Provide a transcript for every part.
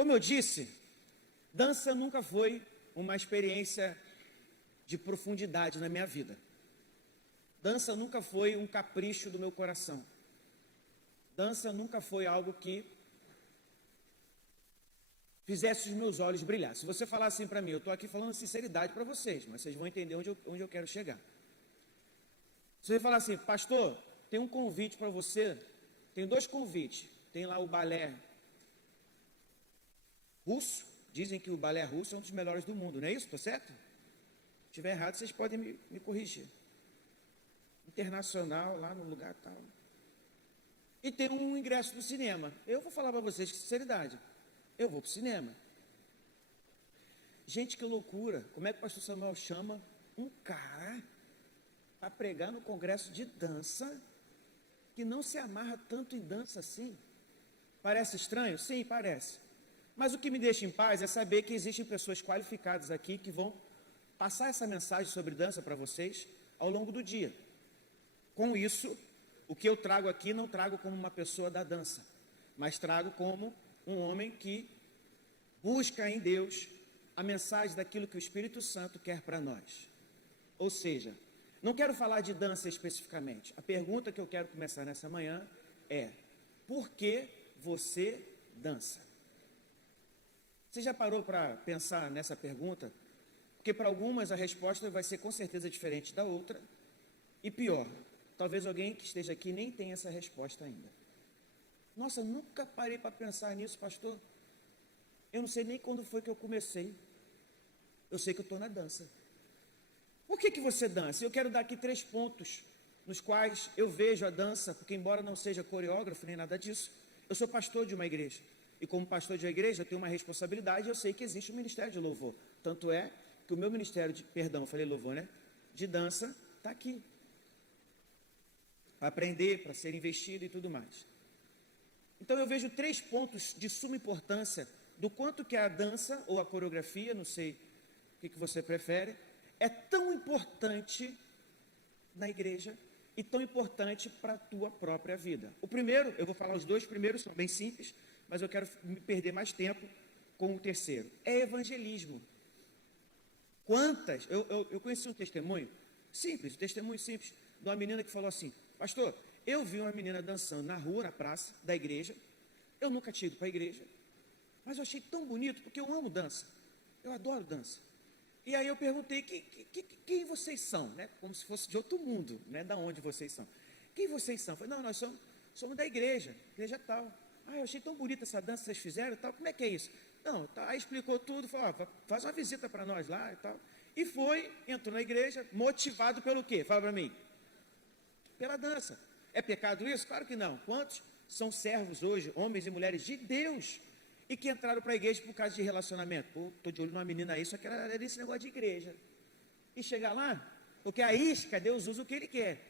Como eu disse, dança nunca foi uma experiência de profundidade na minha vida. Dança nunca foi um capricho do meu coração. Dança nunca foi algo que fizesse os meus olhos brilhar. Se você falar assim para mim, eu estou aqui falando sinceridade para vocês, mas vocês vão entender onde eu quero chegar. Se você falar assim, pastor, tem um convite para você, tem 2 convites. Tem lá o balé russo, dizem que o balé russo é um dos melhores do mundo, não é isso? Estou certo? Se estiver errado, vocês podem me corrigir. Internacional, lá no lugar tal. E tem um ingresso do cinema. Eu vou falar para vocês com sinceridade. Eu vou para o cinema. Gente, que loucura. Como é que o pastor Samuel chama um cara para pregar no congresso de dança que não se amarra tanto em dança assim? Parece estranho? Sim, parece. Mas o que me deixa em paz é saber que existem pessoas qualificadas aqui que vão passar essa mensagem sobre dança para vocês ao longo do dia. Com isso, o que eu trago aqui não trago como uma pessoa da dança, mas trago como um homem que busca em Deus a mensagem daquilo que o Espírito Santo quer para nós. Ou seja, não quero falar de dança especificamente. A pergunta que eu quero começar nessa manhã é: por que você dança? Você já parou para pensar nessa pergunta? Porque para algumas a resposta vai ser com certeza diferente da outra. E pior, talvez alguém que esteja aqui nem tenha essa resposta ainda. Nossa, nunca parei para pensar nisso, pastor. Eu não sei nem quando foi que eu comecei. Eu sei que eu estou na dança. Por que você dança? Eu quero dar aqui 3 pontos nos quais eu vejo a dança, porque embora não seja coreógrafo nem nada disso, eu sou pastor de uma igreja. E como pastor de uma igreja, eu tenho uma responsabilidade, eu sei que existe um ministério de louvor. Tanto é que o meu ministério de, falei louvor, né? De dança, está aqui. Para aprender, para ser investido e tudo mais. Então eu vejo 3 pontos de suma importância do quanto que a dança ou a coreografia, não sei o que você prefere, é tão importante na igreja e tão importante para a tua própria vida. O primeiro, eu vou falar os 2 primeiros, são bem simples, mas eu quero me perder mais tempo com o terceiro. É evangelismo. Quantas, eu conheci um testemunho simples, de uma menina que falou assim: pastor, eu vi uma menina dançando na rua, na praça da igreja. Eu nunca tinha ido para a igreja, mas eu achei tão bonito, porque eu amo dança. Eu adoro dança. E aí eu perguntei, quem vocês são? Né? Como se fosse de outro mundo, né? Da onde vocês são? Quem vocês são? Eu falei, não, nós somos da igreja tal. Ah, eu achei tão bonita essa dança que vocês fizeram e tal. Como é que é isso? Não, tá, aí explicou tudo, falou, faz uma visita para nós lá e tal. E foi, entrou na igreja, motivado pelo quê? Fala para mim. Pela dança. É pecado isso? Claro que não. Quantos são servos hoje, homens e mulheres de Deus, e que entraram para a igreja por causa de relacionamento? Pô, estou de olho numa menina aí, só que ela era desse negócio de igreja. E chegar lá, porque a isca, Deus usa o que Ele quer.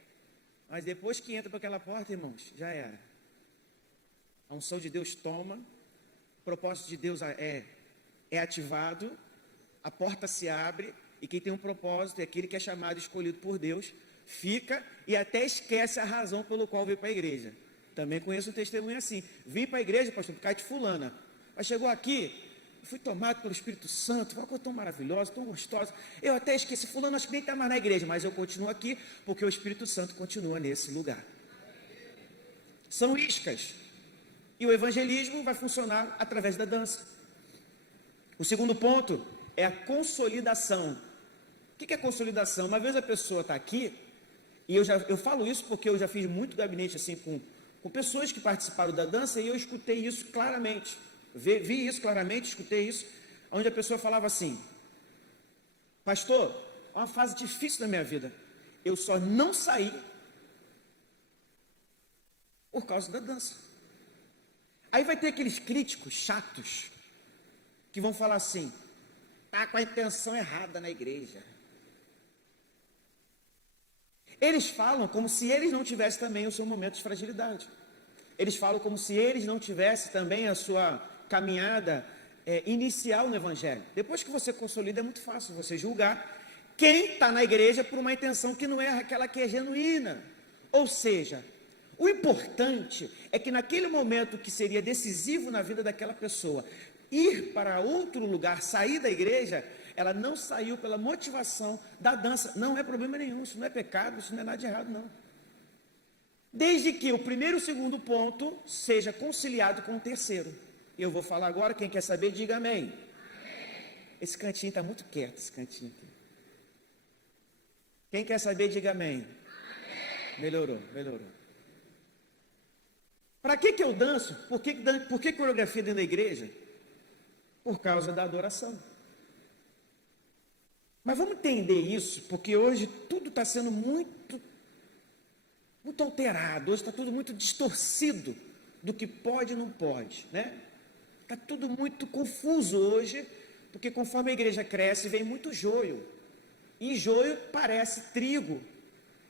Mas depois que entra por aquela porta, irmãos, já era. A unção de Deus toma, o propósito de Deus é ativado, a porta se abre, e quem tem um propósito, é aquele que é chamado e escolhido por Deus, fica e até esquece a razão pelo qual veio para a igreja. Também conheço um testemunho assim: vim para a igreja, pastor, por causa de fulana, mas chegou aqui, fui tomado pelo Espírito Santo, uma coisa tão maravilhosa, tão gostosa, eu até esqueci, fulano acho que nem está mais na igreja, mas eu continuo aqui, porque o Espírito Santo continua nesse lugar. São iscas, e o evangelismo vai funcionar através da dança. O segundo ponto é a consolidação. O que é consolidação? Uma vez a pessoa está aqui, e eu falo isso porque eu já fiz muito gabinete assim com pessoas que participaram da dança, e eu escutei isso claramente, vi isso claramente, escutei isso, onde a pessoa falava assim: pastor, é uma fase difícil da minha vida, eu só não saí por causa da dança. Aí vai ter aqueles críticos chatos que vão falar assim: está com a intenção errada na igreja. Eles falam como se eles não tivessem também o seu momento de fragilidade. Eles falam como se eles não tivessem também a sua caminhada inicial no Evangelho. Depois que você consolida, é muito fácil você julgar quem está na igreja por uma intenção que não é aquela que é genuína. Ou seja, o importante é que naquele momento que seria decisivo na vida daquela pessoa, ir para outro lugar, sair da igreja, ela não saiu pela motivação da dança. Não é problema nenhum, isso não é pecado, isso não é nada de errado, não. Desde que o primeiro e o segundo ponto seja conciliado com o terceiro. Eu vou falar agora, quem quer saber, diga amém. Esse cantinho está muito quieto, esse cantinho aqui. Quem quer saber, diga amém. Melhorou. Para que eu danço? Por que coreografia dentro da igreja? Por causa da adoração. Mas vamos entender isso, porque hoje tudo está sendo muito alterado, hoje está tudo muito distorcido do que pode e não pode, né? Está tudo muito confuso hoje, porque conforme a igreja cresce, vem muito joio, e joio parece trigo,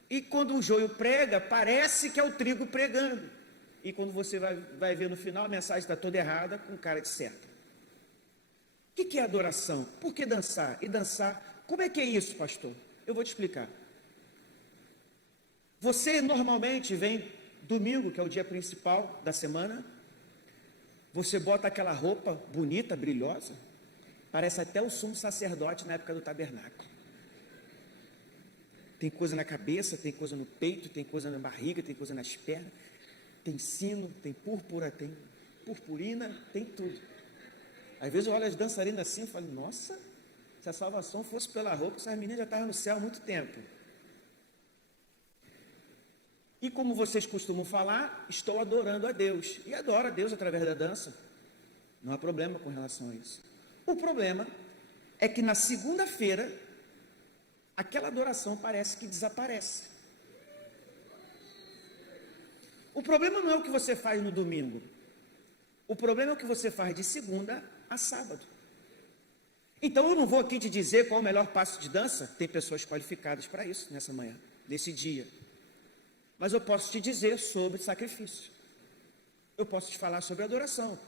e quando o joio prega, parece que é o trigo pregando, e quando você vai ver no final, a mensagem está toda errada, com cara de certo. O que é adoração? Por que dançar? E dançar, como é que é isso, pastor? Eu vou te explicar. Você normalmente vem domingo, que é o dia principal da semana, você bota aquela roupa bonita, brilhosa, parece até o sumo sacerdote na época do tabernáculo. Tem coisa na cabeça, tem coisa no peito, tem coisa na barriga, tem coisa nas pernas, tem sino, tem púrpura, tem purpurina, tem tudo. Às vezes eu olho as dançarinas assim e falo, nossa, se a salvação fosse pela roupa, essas meninas já estavam no céu há muito tempo. E como vocês costumam falar, estou adorando a Deus. E adoro a Deus através da dança. Não há problema com relação a isso. O problema é que na segunda-feira, aquela adoração parece que desaparece. O problema não é o que você faz no domingo. O problema é o que você faz de segunda a sábado. Então eu não vou aqui te dizer qual é o melhor passo de dança. Tem pessoas qualificadas para isso nessa manhã, nesse dia. Mas eu posso te dizer sobre sacrifício. Eu posso te falar sobre adoração.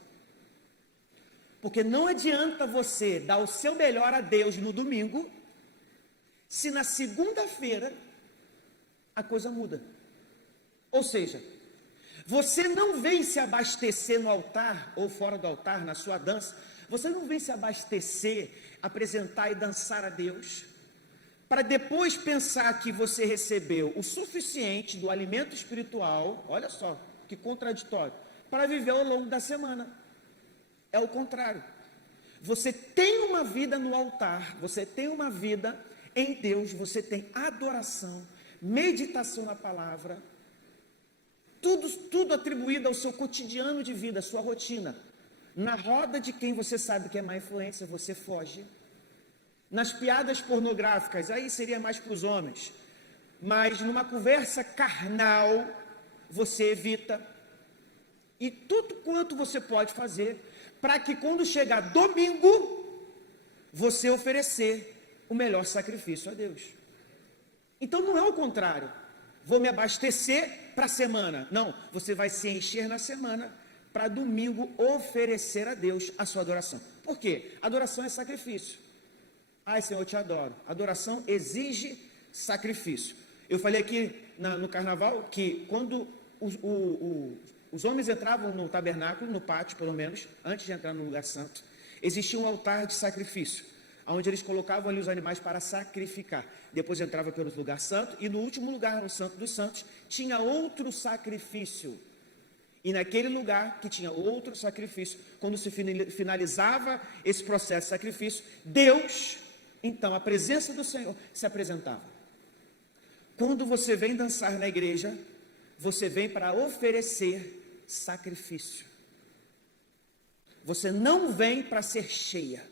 Porque não adianta você dar o seu melhor a Deus no domingo, se na segunda-feira a coisa muda. Ou seja, você não vem se abastecer no altar ou fora do altar, na sua dança, você não vem se abastecer, apresentar e dançar a Deus, para depois pensar que você recebeu o suficiente do alimento espiritual, olha só, que contraditório, para viver ao longo da semana. É o contrário. Você tem uma vida no altar, você tem uma vida em Deus, você tem adoração, meditação na palavra, tudo atribuído ao seu cotidiano de vida, à sua rotina. Na roda de quem você sabe que é má influência, você foge. Nas piadas pornográficas, aí seria mais para os homens, mas numa conversa carnal, você evita. E tudo quanto você pode fazer, para que quando chegar domingo, você oferecer o melhor sacrifício a Deus. Então não é o contrário, vou me abastecer para a semana. Não, você vai se encher na semana, para domingo oferecer a Deus a sua adoração. Por quê? Adoração é sacrifício. Ai, Senhor, eu te adoro. Adoração exige sacrifício. Eu falei aqui no carnaval que quando os homens entravam no tabernáculo, no pátio pelo menos, antes de entrar no lugar santo, existia um altar de sacrifício, onde eles colocavam ali os animais para sacrificar. Depois entrava pelo lugar santo, e no último lugar, o Santo dos Santos, tinha outro sacrifício. E naquele lugar que tinha outro sacrifício, quando se finalizava esse processo de sacrifício, Deus, então a presença do Senhor se apresentava. Quando você vem dançar na igreja, você vem para oferecer sacrifício. Você não vem para ser cheia.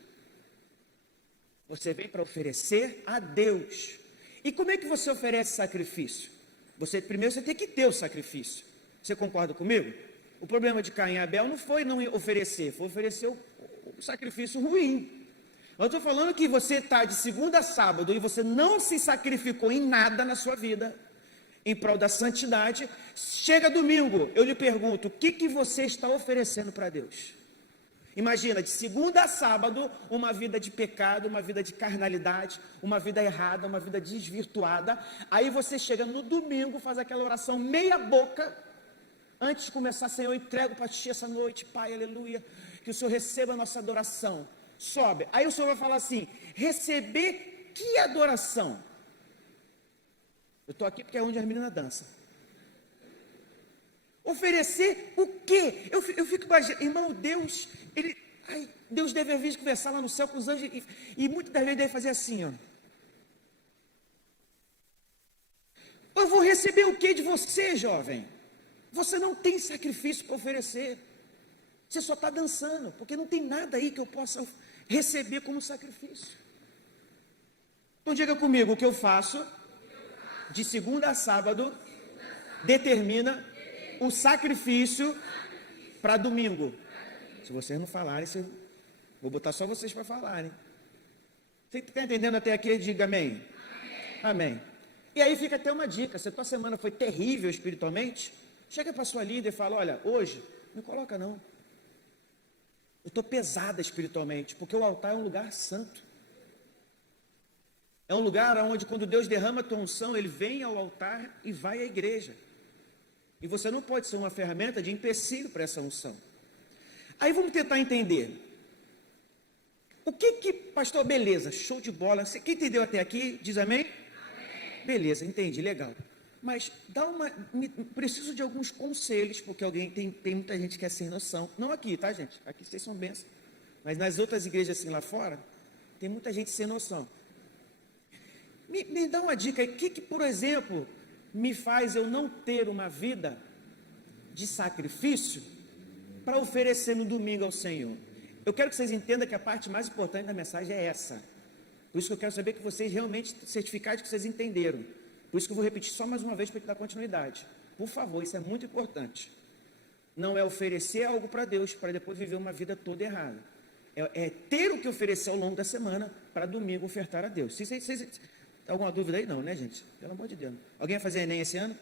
Você vem para oferecer a Deus. E como é que você oferece sacrifício? Primeiro você tem que ter o sacrifício. Você concorda comigo? O problema de Caim e Abel não foi não oferecer, foi oferecer o sacrifício ruim. Eu estou falando que você está de segunda a sábado e você não se sacrificou em nada na sua vida, em prol da santidade. Chega domingo, eu lhe pergunto, o que você está oferecendo para Deus? Imagina, de segunda a sábado, uma vida de pecado, uma vida de carnalidade, uma vida errada, uma vida desvirtuada. Aí você chega no domingo, faz aquela oração meia boca, antes de começar, Senhor, eu entrego para ti essa noite, Pai, aleluia. que o Senhor receba a nossa adoração. Sobe. Aí o Senhor vai falar assim: receber que adoração? Eu estou aqui porque é onde as meninas dançam. Oferecer o quê? Eu fico imaginando, irmão, Deus, Deus deve vir conversar lá no céu com os anjos e muitas das vezes deve fazer assim, ó. Eu vou receber o que de você, jovem? Você não tem sacrifício para oferecer. Você só está dançando, porque não tem nada aí que eu possa receber como sacrifício. Então diga comigo, o que eu faço de segunda a sábado determina o sacrifício para domingo. Se vocês não falarem, vou botar só vocês para falarem. Você está entendendo até aqui? Diga amém. Amém. E aí fica até uma dica: se a tua semana foi terrível espiritualmente, chega para a sua líder e fala: olha, hoje, não coloca não. Eu estou pesada espiritualmente, porque o altar é um lugar santo. É um lugar onde, quando Deus derrama a tua unção, Ele vem ao altar e vai à igreja. E você não pode ser uma ferramenta de empecilho para essa unção. Aí vamos tentar entender. O que, pastor, beleza, show de bola. Quem entendeu até aqui, diz amém? Amém. Beleza, entendi, legal. Mas preciso de alguns conselhos, porque tem muita gente que é sem noção. Não aqui, tá, gente? Aqui vocês são bênçãos. Mas nas outras igrejas assim lá fora, tem muita gente sem noção. Me dá uma dica aí. O que, por exemplo, me faz eu não ter uma vida de sacrifício para oferecer no domingo ao Senhor? Eu quero que vocês entendam que a parte mais importante da mensagem é essa. Por isso que eu quero saber que vocês realmente certificaram que vocês entenderam. Por isso que eu vou repetir só mais uma vez para te dar continuidade. Por favor, isso é muito importante. Não é oferecer algo para Deus para depois viver uma vida toda errada. É ter o que oferecer ao longo da semana para domingo ofertar a Deus. Alguma dúvida aí? Não, né, gente? Pelo amor de Deus. Alguém vai fazer Enem esse ano?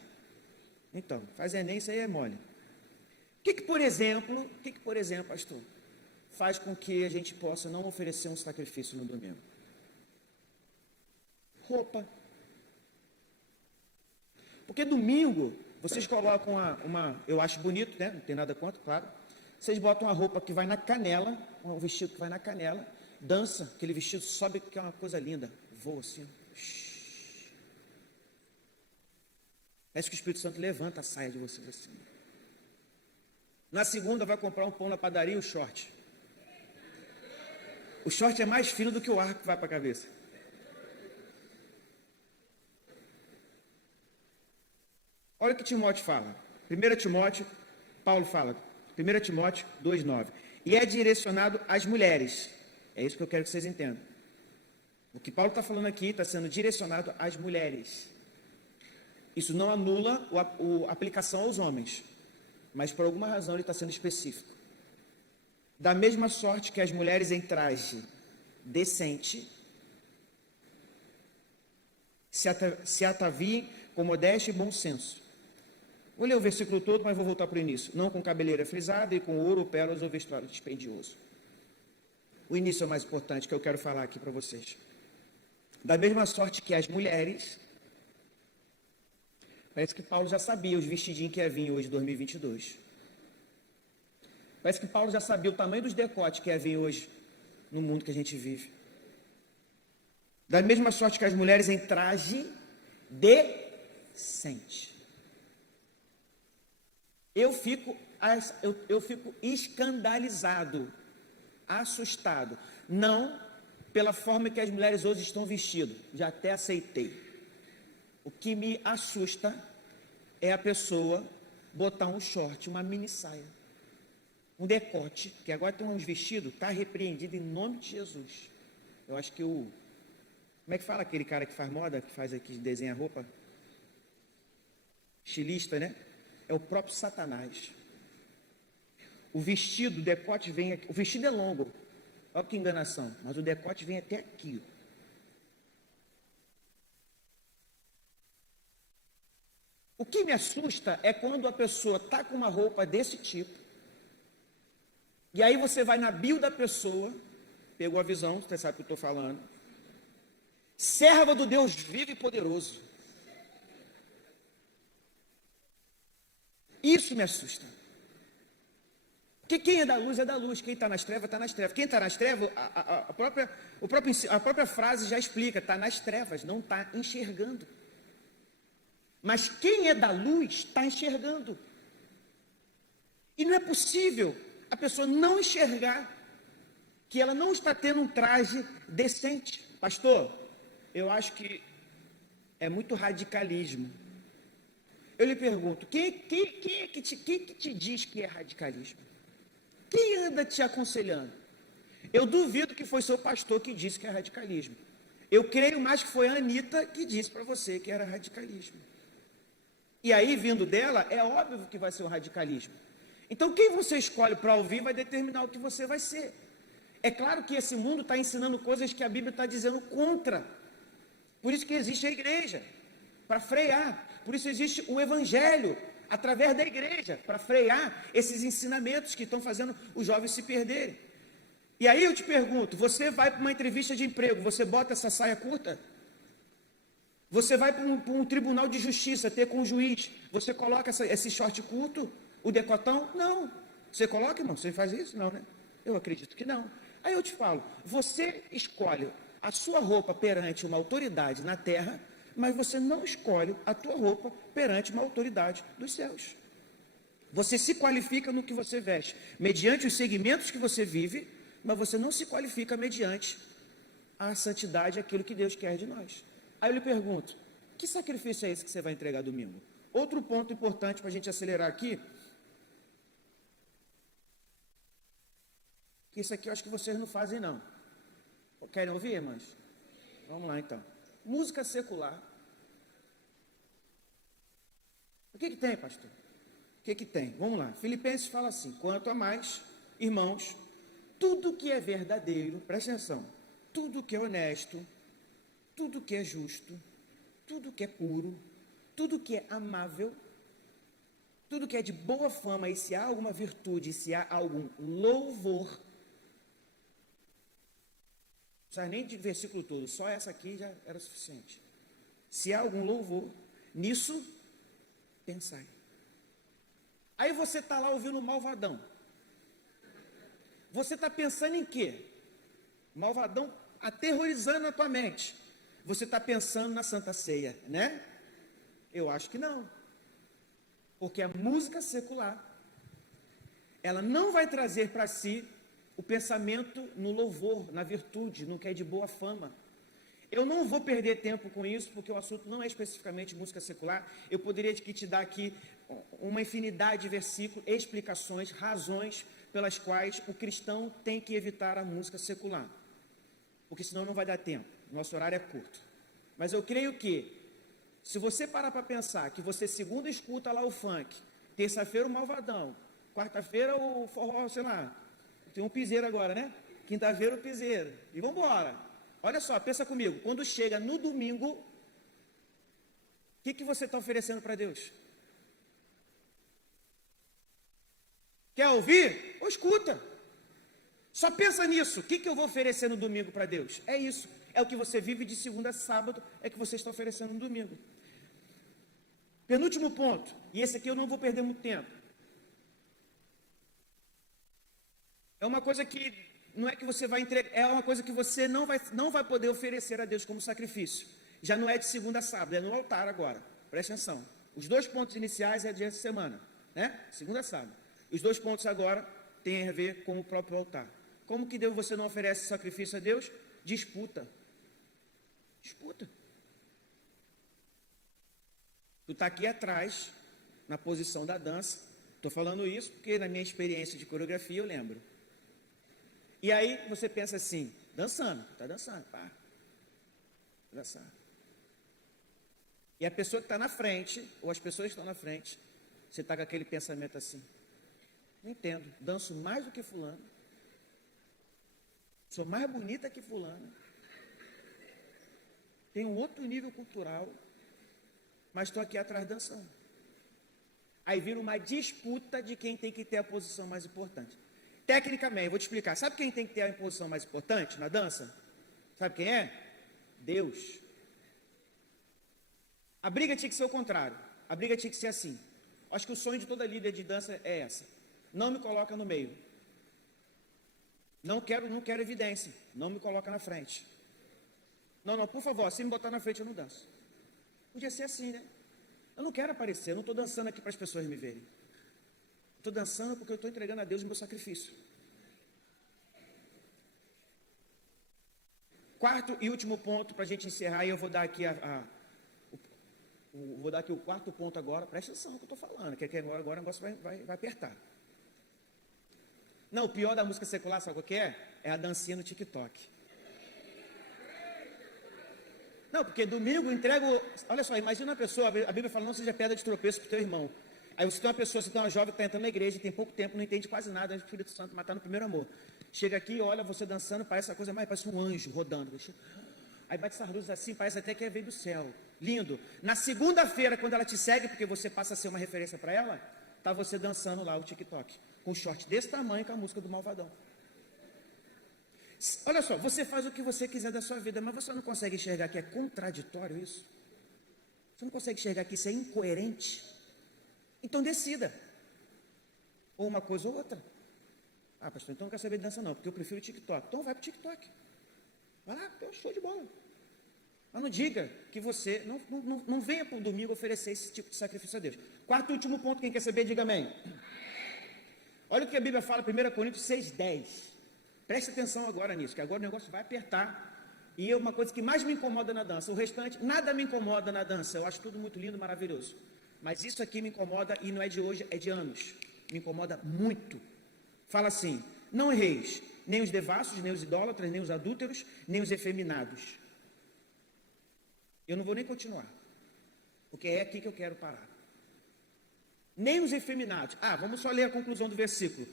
Então, faz Enem, isso aí é mole. O que, por exemplo, pastor, faz com que a gente possa não oferecer um sacrifício no domingo? Roupa. Porque domingo, vocês colocam eu acho bonito, né? Não tem nada contra, claro. Vocês botam uma roupa que vai na canela, um vestido que vai na canela, dança, aquele vestido sobe, que é uma coisa linda, voa assim. Parece que o Espírito Santo levanta a saia de vocês assim. Na segunda vai comprar um pão na padaria e o short. O short é mais fino do que o arco que vai para a cabeça. Olha o que Timóteo fala. 1 Timóteo, Paulo fala, 1 Timóteo 2,9. E é direcionado às mulheres. É isso que eu quero que vocês entendam. O que Paulo está falando aqui está sendo direcionado às mulheres. Isso não anula a aplicação aos homens, mas por alguma razão ele está sendo específico. Da mesma sorte que as mulheres em traje decente se ataviem com modéstia e bom senso. Vou ler o versículo todo, mas vou voltar para o início. Não com cabeleira frisada e com ouro, pérolas ou vestuário dispendioso. O início é o mais importante que eu quero falar aqui para vocês. Da mesma sorte que as mulheres, parece que Paulo já sabia os vestidinhos que ia vir hoje, 2022. Parece que Paulo já sabia o tamanho dos decotes que ia vir hoje, no mundo que a gente vive. Da mesma sorte que as mulheres em traje decente. Eu fico escandalizado, assustado. Não pela forma que as mulheres hoje estão vestidas, já até aceitei. O que me assusta é a pessoa botar um short, uma mini saia, um decote, que agora tem uns vestidos, está repreendido em nome de Jesus. Eu acho que como é que fala aquele cara que faz moda, que faz aqui, desenha roupa? Estilista, né? É o próprio Satanás. O vestido, o decote vem aqui, o vestido é longo, olha que enganação, mas o decote vem até aqui. O que me assusta é quando a pessoa está com uma roupa desse tipo, e aí você vai na bio da pessoa, pegou a visão, você sabe o que eu estou falando, serva do Deus vivo e poderoso. Isso me assusta. Porque quem é da luz é da luz, quem está nas trevas está nas trevas. Quem está nas trevas, a própria frase já explica, está nas trevas, não está enxergando. Mas quem é da luz está enxergando. E não é possível a pessoa não enxergar que ela não está tendo um traje decente. Pastor, eu acho que é muito radicalismo. Eu lhe pergunto, quem que te diz que é radicalismo? Quem anda te aconselhando? Eu duvido que foi seu pastor que disse que é radicalismo. Eu creio mais que foi a Anitta que disse para você que era radicalismo. E aí, vindo dela, é óbvio que vai ser o radicalismo. Então, quem você escolhe para ouvir vai determinar o que você vai ser. É claro que esse mundo está ensinando coisas que a Bíblia está dizendo contra. Por isso que existe a igreja, para frear. Por isso existe o evangelho, através da igreja, para frear esses ensinamentos que estão fazendo os jovens se perderem. E aí eu te pergunto, você vai para uma entrevista de emprego, você bota essa saia curta? Você vai para um tribunal de justiça, ter com o juiz, você coloca esse short curto, o decotão? Não. Você coloca, irmão? Você faz isso? Não, né? Eu acredito que não. Aí eu te falo, você escolhe a sua roupa perante uma autoridade na terra, mas você não escolhe a tua roupa perante uma autoridade dos céus. Você se qualifica no que você veste, mediante os segmentos que você vive, mas você não se qualifica mediante a santidade, aquilo que Deus quer de nós. Aí eu lhe pergunto, que sacrifício é esse que você vai entregar domingo? Outro ponto importante para a gente acelerar aqui, que isso aqui eu acho que vocês não fazem não. Querem ouvir, irmãs? Vamos lá então. Música secular. O que tem, pastor? O que tem? Vamos lá. Filipenses fala assim, quanto a mais, irmãos, tudo que é verdadeiro, presta atenção, tudo que é honesto, tudo que é justo, tudo que é puro, tudo que é amável, tudo que é de boa fama, e se há alguma virtude, se há algum louvor, não precisa nem de versículo todo, só essa aqui já era suficiente. Se há algum louvor, nisso, pensai. Aí você está lá ouvindo o Malvadão. Você está pensando em quê? Malvadão aterrorizando a tua mente. Você está pensando na Santa Ceia, né? Eu acho que não. Porque a música secular, ela não vai trazer para si o pensamento no louvor, na virtude, no que é de boa fama. Eu não vou perder tempo com isso, porque o assunto não é especificamente música secular. Eu poderia te dar aqui uma infinidade de versículos, explicações, razões pelas quais o cristão tem que evitar a música secular. Porque senão não vai dar tempo. Nosso horário é curto. Mas eu creio que, se você parar para pensar que você segunda escuta lá o funk, terça-feira o malvadão, quarta-feira o forró, sei lá, tem um piseiro agora, né? Quinta-feira o piseiro. E vamos embora. Olha só, pensa comigo. Quando chega no domingo, o que você está oferecendo para Deus? Quer ouvir? Ou escuta. Só pensa nisso. O que eu vou oferecer no domingo para Deus? É isso. É o que você vive de segunda a sábado, é o que você está oferecendo no domingo. Penúltimo ponto, e esse aqui eu não vou perder muito tempo. É uma coisa que não é que você vai entregar, é uma coisa que você não vai poder oferecer a Deus como sacrifício. Já não é de segunda a sábado, é no altar agora. Preste atenção. Os 2 pontos iniciais é dia de semana, né? Segunda a sábado. Os 2 pontos agora têm a ver com o próprio altar. Como que você não oferece sacrifício a Deus? Disputa. Disputa. Tu está aqui atrás, na posição da dança. Estou falando isso porque na minha experiência de coreografia eu lembro. E aí você pensa assim, dançando, está dançando, pá. Dançando. E a pessoa que está na frente, ou as pessoas que estão na frente, você está com aquele pensamento assim, não entendo, danço mais do que fulano, sou mais bonita que fulano, tenho um outro nível cultural, mas estou aqui atrás dançando. Aí vira uma disputa de quem tem que ter a posição mais importante. Tecnicamente, eu vou te explicar. Sabe quem tem que ter a posição mais importante na dança? Sabe quem é? Deus. A briga tinha que ser o contrário. A briga tinha que ser assim. Acho que o sonho de toda líder de dança é essa. não me coloca no meio. Não quero evidência, não me coloca na frente. Não, por favor, se me botar na frente eu não danço. Podia ser assim, né? Eu não quero aparecer, eu não estou dançando aqui para as pessoas me verem. Estou dançando porque eu estou entregando a Deus o meu sacrifício. Quarto e último ponto para a gente encerrar, e eu vou dar aqui o quarto ponto agora. Presta atenção no que eu estou falando, que agora o negócio vai apertar. Não, o pior da música secular, sabe o que é? É a dancinha no TikTok. Não, porque domingo eu entrego... Olha só, imagina uma pessoa, a Bíblia fala, não seja pedra de tropeço para o teu irmão. Aí você tem uma pessoa, você tem uma jovem que está entrando na igreja, tem pouco tempo, não entende quase nada, o Espírito Santo matar no primeiro amor. Chega aqui e olha você dançando, parece essa coisa mais, parece um anjo rodando. Aí bate essas luzes assim, parece até que veio do céu. Lindo. Na segunda-feira, quando ela te segue, porque você passa a ser uma referência para ela, tá você dançando lá o TikTok, com um short desse tamanho com a música do Malvadão. Olha só, você faz o que você quiser da sua vida, mas você não consegue enxergar que é contraditório isso? Você não consegue enxergar que isso é incoerente? Então decida. Ou uma coisa ou outra. Ah, pastor, então não quero saber de dança não, porque eu prefiro o TikTok. Então vai para o TikTok. Vai lá, é um show de bola. Mas não diga que você, não venha para o domingo oferecer esse tipo de sacrifício a Deus. Quarto e último ponto, quem quer saber, diga amém. Olha o que a Bíblia fala, 1 Coríntios 6,10. Preste atenção agora nisso, que agora o negócio vai apertar. E é uma coisa que mais me incomoda na dança. O restante, nada me incomoda na dança. Eu acho tudo muito lindo, maravilhoso. Mas isso aqui me incomoda, e não é de hoje, é de anos. Me incomoda muito. Fala assim, não erreis, nem os devassos, nem os idólatras, nem os adúlteros, nem os efeminados. Eu não vou nem continuar, porque é aqui que eu quero parar. Nem os efeminados. Vamos só ler a conclusão do versículo.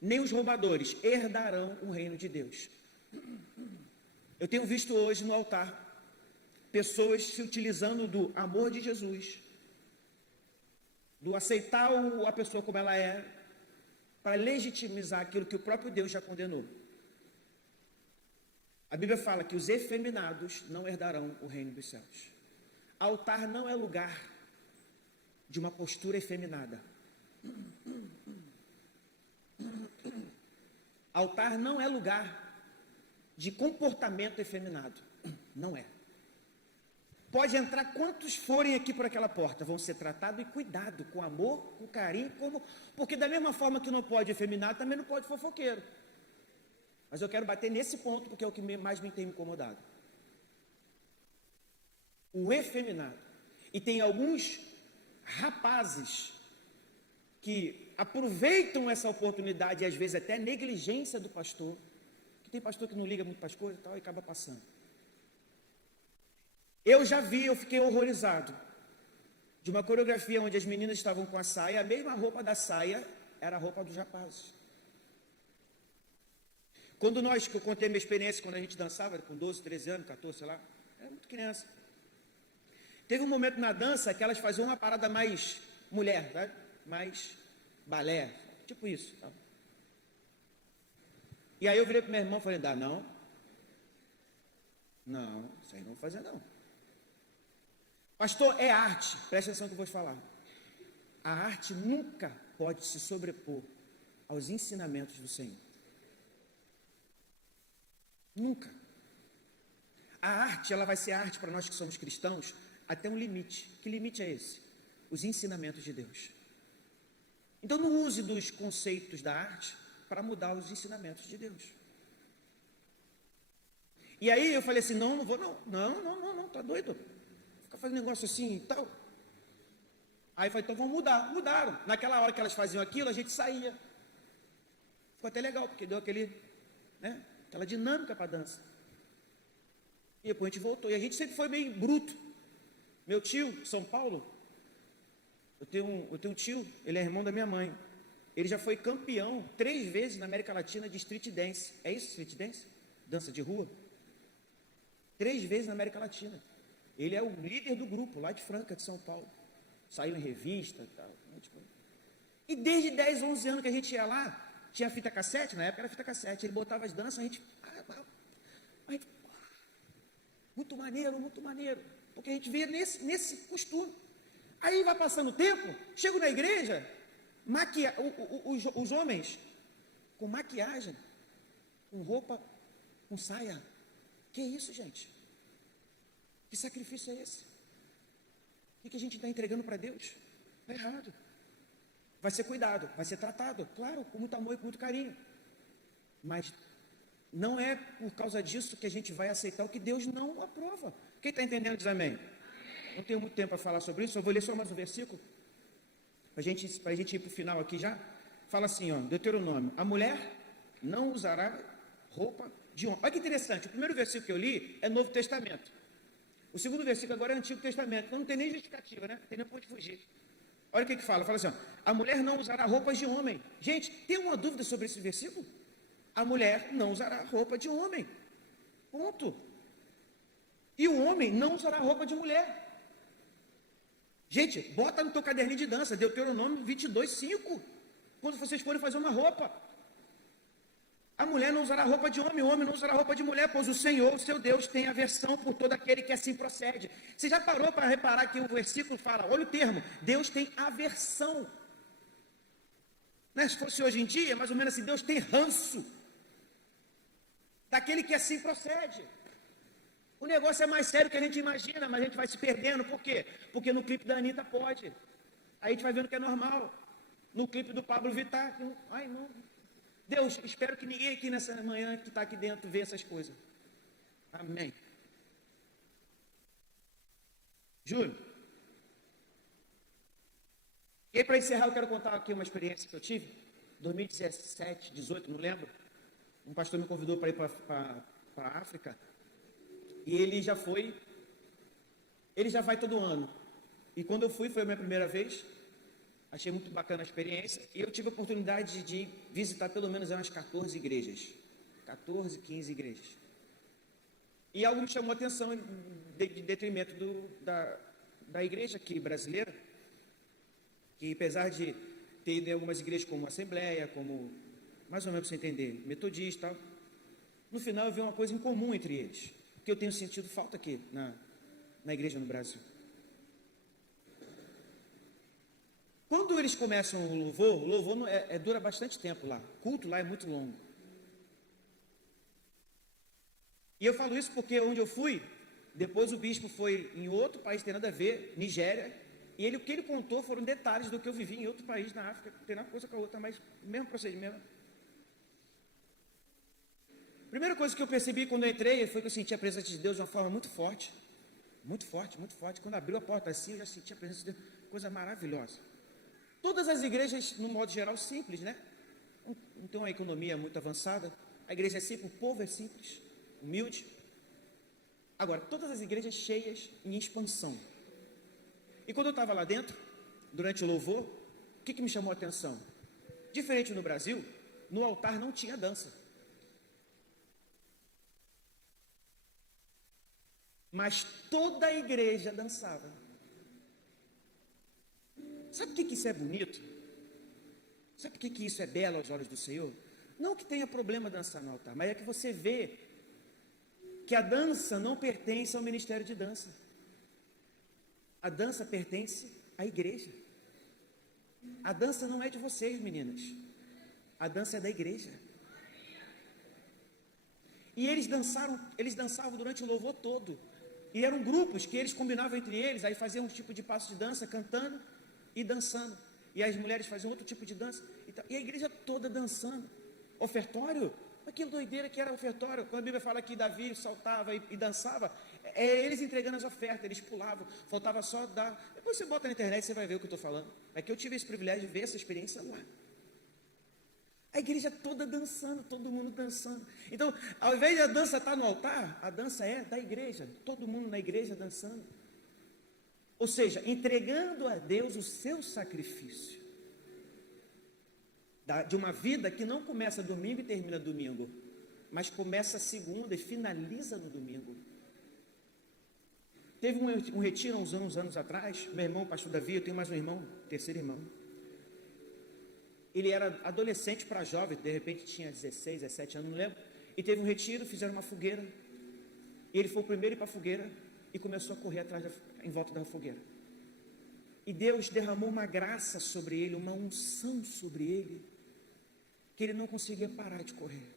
Nem os roubadores herdarão o reino de Deus. Eu tenho visto hoje no altar pessoas se utilizando do amor de Jesus, do aceitar a pessoa como ela é, para legitimizar aquilo que o próprio Deus já condenou. A Bíblia fala que os efeminados não herdarão o reino dos céus. Altar não é lugar de uma postura efeminada. Altar não é lugar de comportamento efeminado. Não é. Pode entrar quantos forem aqui por aquela porta, vão ser tratados e cuidado, com amor, com carinho, porque da mesma forma que não pode efeminado, também não pode fofoqueiro. Mas eu quero bater nesse ponto, porque é o que mais me tem incomodado. O efeminado. E tem alguns rapazes que aproveitam essa oportunidade, e às vezes até a negligência do pastor, que tem pastor que não liga muito para as coisas e tal, e acaba passando. Eu já vi, eu fiquei horrorizado, de uma coreografia onde as meninas estavam com a saia, a mesma roupa da saia era a roupa dos rapazes. Quando eu contei minha experiência, quando a gente dançava, com 12, 13 anos, 14, sei lá, era muito criança. Teve um momento na dança que elas faziam uma parada mais mulher, sabe? Mais balé, tipo isso. Tá? E aí eu virei para meu irmão e falei, não, isso aí não vou fazer não. Pastor, é arte, presta atenção no que eu vou te falar. A arte nunca pode se sobrepor aos ensinamentos do Senhor. Nunca. A arte, ela vai ser arte para nós que somos cristãos até um limite. Que limite é esse? Os ensinamentos de Deus. Então não use dos conceitos da arte para mudar os ensinamentos de Deus. E aí eu falei assim, não vou não, tá doido? Ficar fazendo negócio assim e tal. Aí eu falei, então vamos mudar. Mudaram. Naquela hora que elas faziam aquilo, a gente saía. Ficou até legal, porque deu aquela dinâmica para a dança. E depois a gente voltou. E a gente sempre foi meio bruto. Meu tio, São Paulo, eu tenho um tio, ele é irmão da minha mãe. Ele já foi campeão 3 vezes na América Latina de street dance. É isso, street dance? Dança de rua? 3 vezes na América Latina. Ele é o líder do grupo, lá de Franca, de São Paulo. Saiu em revista e tal. E desde 10, 11 anos que a gente ia lá, tinha fita cassete, na época era fita cassete, ele botava as danças, a gente muito maneiro, porque a gente via nesse costume. Aí vai passando o tempo, chego na igreja, os homens com maquiagem, com roupa, com saia. Que isso, gente? Que sacrifício é esse? O que a gente está entregando para Deus? Está errado. Vai ser cuidado, vai ser tratado, claro, com muito amor e com muito carinho. Mas não é por causa disso que a gente vai aceitar o que Deus não aprova. Quem está entendendo diz amém. Não tenho muito tempo para falar sobre isso, eu vou ler só mais um versículo, para a gente ir para o final aqui já. Fala assim, ó, Deuteronômio: a mulher não usará roupa de homem. Olha que interessante, o primeiro versículo que eu li é Novo Testamento. O segundo versículo agora é Antigo Testamento, então não tem nem justificativa, né? Não tem nem para onde fugir. Olha o que fala, fala assim, ó, a mulher não usará roupas de homem. Gente, tem uma dúvida sobre esse versículo? A mulher não usará roupa de homem, ponto. E o homem não usará roupa de mulher. Gente, bota no teu caderninho de dança, Deuteronômio 22:5, quando vocês forem fazer uma roupa. A mulher não usará roupa de homem, o homem não usará roupa de mulher, pois o Senhor, o seu Deus, tem aversão por todo aquele que assim procede. Você já parou para reparar que o versículo fala, olha o termo, Deus tem aversão. Né? Se fosse hoje em dia, mais ou menos assim, Deus tem ranço daquele que assim procede. O negócio é mais sério que a gente imagina, mas a gente vai se perdendo. Por quê? Porque no clipe da Anitta pode. Aí a gente vai vendo que é normal. No clipe do Pablo Vittar, ai não. Deus, espero que ninguém aqui nessa manhã que está aqui dentro vê essas coisas. Amém. Júlio. E aí, para encerrar, eu quero contar aqui uma experiência que eu tive. 2017, 18, não lembro. Um pastor me convidou para ir para a África. E ele já vai todo ano. E quando eu fui, foi a minha primeira vez. Achei muito bacana a experiência. E eu tive a oportunidade de visitar pelo menos umas 14 igrejas. 14, 15 igrejas. E algo me chamou a atenção de detrimento da igreja aqui brasileira. Que apesar de ter ido em algumas igrejas como Assembleia, como, mais ou menos para você entender, Metodista e tal, no final eu vi uma coisa em comum entre eles. Que eu tenho sentido falta aqui na igreja no Brasil. Quando eles começam o louvor dura bastante tempo lá. O culto lá é muito longo. E eu falo isso porque onde eu fui, depois o bispo foi em outro país, tem nada a ver, Nigéria, e o que ele contou foram detalhes do que eu vivi em outro país na África, não tem nada coisa com a outra, mas mesmo procedimento. Primeira coisa que eu percebi quando eu entrei foi que eu senti a presença de Deus de uma forma muito forte. Muito forte, muito forte. Quando abriu a porta assim, eu já senti a presença de Deus, coisa maravilhosa. Todas as igrejas, no modo geral, simples, né? Não tem uma economia muito avançada. A igreja é simples, o povo é simples, humilde. Agora, todas as igrejas cheias em expansão. E quando eu estava lá dentro, durante o louvor, o que me chamou a atenção? Diferente no Brasil, no altar não tinha dança. Mas toda a igreja dançava. Sabe por que isso é bonito? Sabe por que isso é belo aos olhos do Senhor? Não que tenha problema dançar no altar, mas é que você vê que a dança não pertence ao ministério de dança. A dança pertence à igreja. A dança não é de vocês, meninas. A dança é da igreja. E eles dançavam durante o louvor todo. E eram grupos que eles combinavam entre eles, aí faziam um tipo de passo de dança, cantando e dançando. E as mulheres faziam outro tipo de dança. E a igreja toda dançando. Ofertório? Mas que doideira que era ofertório. Quando a Bíblia fala que Davi saltava e dançava, é eles entregando as ofertas, eles pulavam, faltava só dar. Depois você bota na internet e você vai ver o que eu estou falando. É que eu tive esse privilégio de ver essa experiência lá. A igreja toda dançando, todo mundo dançando. Então, ao invés de a dança estar no altar, a dança é da igreja, todo mundo na igreja dançando. Ou seja, entregando a Deus o seu sacrifício. De uma vida que não começa domingo e termina domingo, mas começa segunda e finaliza no domingo. Teve um retiro uns anos atrás, meu irmão, pastor Davi, eu tenho mais um irmão, terceiro irmão. Ele era adolescente para jovem, de repente tinha 16, 17 anos, não lembro. E teve um retiro, fizeram uma fogueira. E ele foi o primeiro a ir para a fogueira e começou a correr em volta da fogueira. E Deus derramou uma graça sobre ele, uma unção sobre ele, que ele não conseguia parar de correr.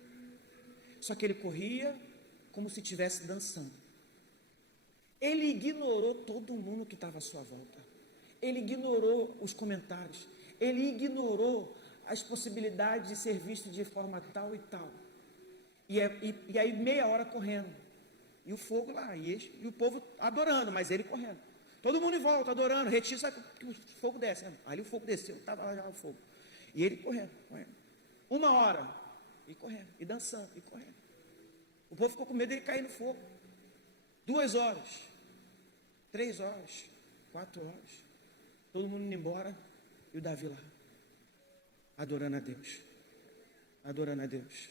Só que ele corria como se estivesse dançando. Ele ignorou todo mundo que estava à sua volta. Ele ignorou os comentários. Ele ignorou as possibilidades de ser visto de forma tal e tal. E aí meia hora correndo. E o fogo lá, e o povo adorando, mas ele correndo. Todo mundo em volta, adorando, retiro, sabe que o fogo desce. Ali o fogo desceu, estava lá já o fogo. E ele correndo. 1 hora, e correndo, e dançando, e correndo. O povo ficou com medo de ele cair no fogo. 2 horas, 3 horas, 4 horas. Todo mundo indo embora, e o Davi lá, adorando a Deus. Adorando a Deus.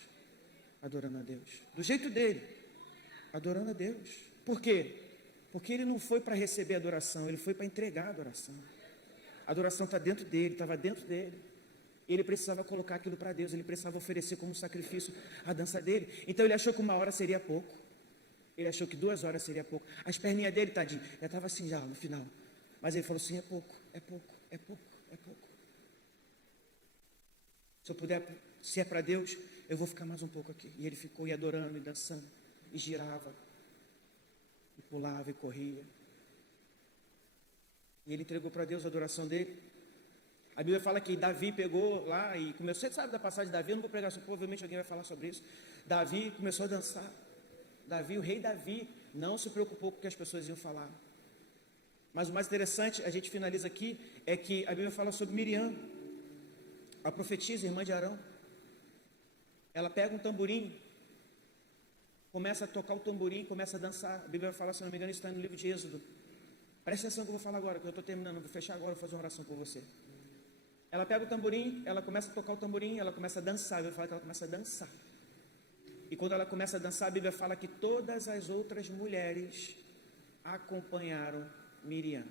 Adorando a Deus. Do jeito dele. Adorando a Deus. Por quê? Porque ele não foi para receber adoração, ele foi para entregar a adoração. A adoração está dentro dele, estava dentro dele. Ele precisava colocar aquilo para Deus, ele precisava oferecer como sacrifício a dança dele. Então ele achou que 1 hora seria pouco. Ele achou que 2 horas seria pouco. As perninhas dele, tadinho, já estava assim já no final. Mas ele falou assim, é pouco, é pouco, é pouco, é pouco. Se eu puder, se é para Deus, eu vou ficar mais um pouco aqui. E ele ficou e adorando, e dançando, e girava, e pulava, e corria. E ele entregou para Deus a adoração dele. A Bíblia fala que Davi pegou lá e começou, você sabe da passagem de Davi, eu não vou pregar sobre, provavelmente alguém vai falar sobre isso. Davi começou a dançar. Davi, o rei Davi, não se preocupou com o que as pessoas iam falar. Mas o mais interessante, a gente finaliza aqui, é que a Bíblia fala sobre Miriam, a profetisa, irmã de Arão. Ela pega um tamborim, começa a tocar o tamborim, começa a dançar. A Bíblia fala, se não me engano, isso está no livro de Êxodo. Presta atenção que eu vou falar agora, que eu estou terminando, vou fechar agora, vou fazer uma oração por você. Ela pega o tamborim, ela começa a tocar o tamborim, ela começa a dançar. A Bíblia fala que ela começa a dançar. E quando ela começa a dançar, a Bíblia fala que todas as outras mulheres acompanharam Miriam.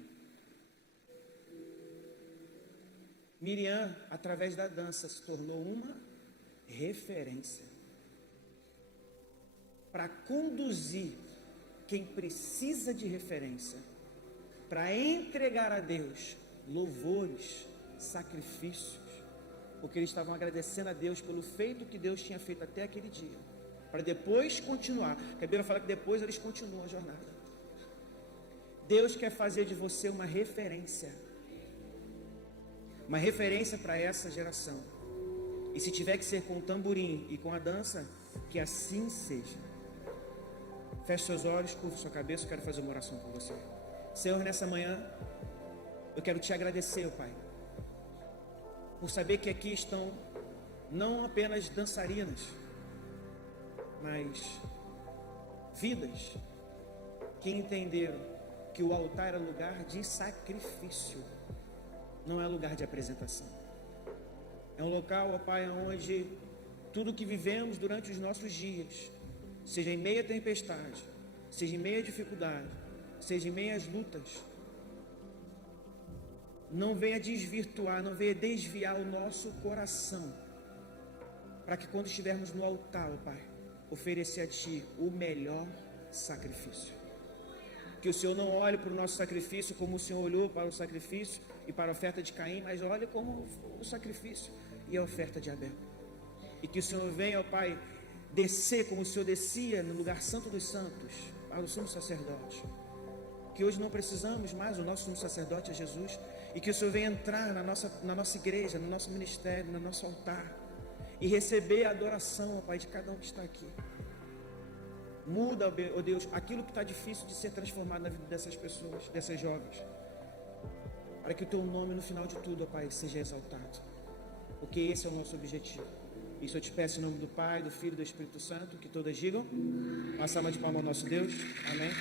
Miriam, através da dança, se tornou uma referência para conduzir quem precisa de referência, para entregar a Deus louvores, sacrifícios, porque eles estavam agradecendo a Deus pelo feito que Deus tinha feito até aquele dia, para depois continuar, porque a Bíblia fala que depois eles continuam a jornada. Deus quer fazer de você uma referência para essa geração, e se tiver que ser com o tamborim e com a dança, que assim seja. Feche seus olhos, curva sua cabeça, eu quero fazer uma oração com você. Senhor, nessa manhã, eu quero te agradecer, Pai, por saber que aqui estão não apenas dançarinas, mas vidas que entenderam que o altar era lugar de sacrifício, não é lugar de apresentação. É um local, ó Pai, onde tudo que vivemos durante os nossos dias, seja em meio à tempestade, seja em meio à dificuldade, seja em meio às lutas, não venha desvirtuar, não venha desviar o nosso coração, para que quando estivermos no altar, ó Pai, oferecer a Ti o melhor sacrifício. Que o Senhor não olhe para o nosso sacrifício como o Senhor olhou para o sacrifício e para a oferta de Caim, mas olhe como o sacrifício e a oferta de Abel. E que o Senhor venha, ó Pai, descer como o Senhor descia no lugar santo dos santos, para o sumo sacerdote. Que hoje não precisamos mais, o nosso sumo sacerdote é Jesus. E que o Senhor venha entrar na nossa igreja, no nosso ministério, no nosso altar, e receber a adoração, ó Pai, de cada um que está aqui. Muda, ó Deus, aquilo que está difícil de ser transformado na vida dessas pessoas, dessas jovens, para que o Teu nome no final de tudo, ó Pai, seja exaltado, porque esse é o nosso objetivo. Isso eu te peço em nome do Pai, do Filho e do Espírito Santo, que todas digam, uma salva de palmas ao nosso Deus, amém.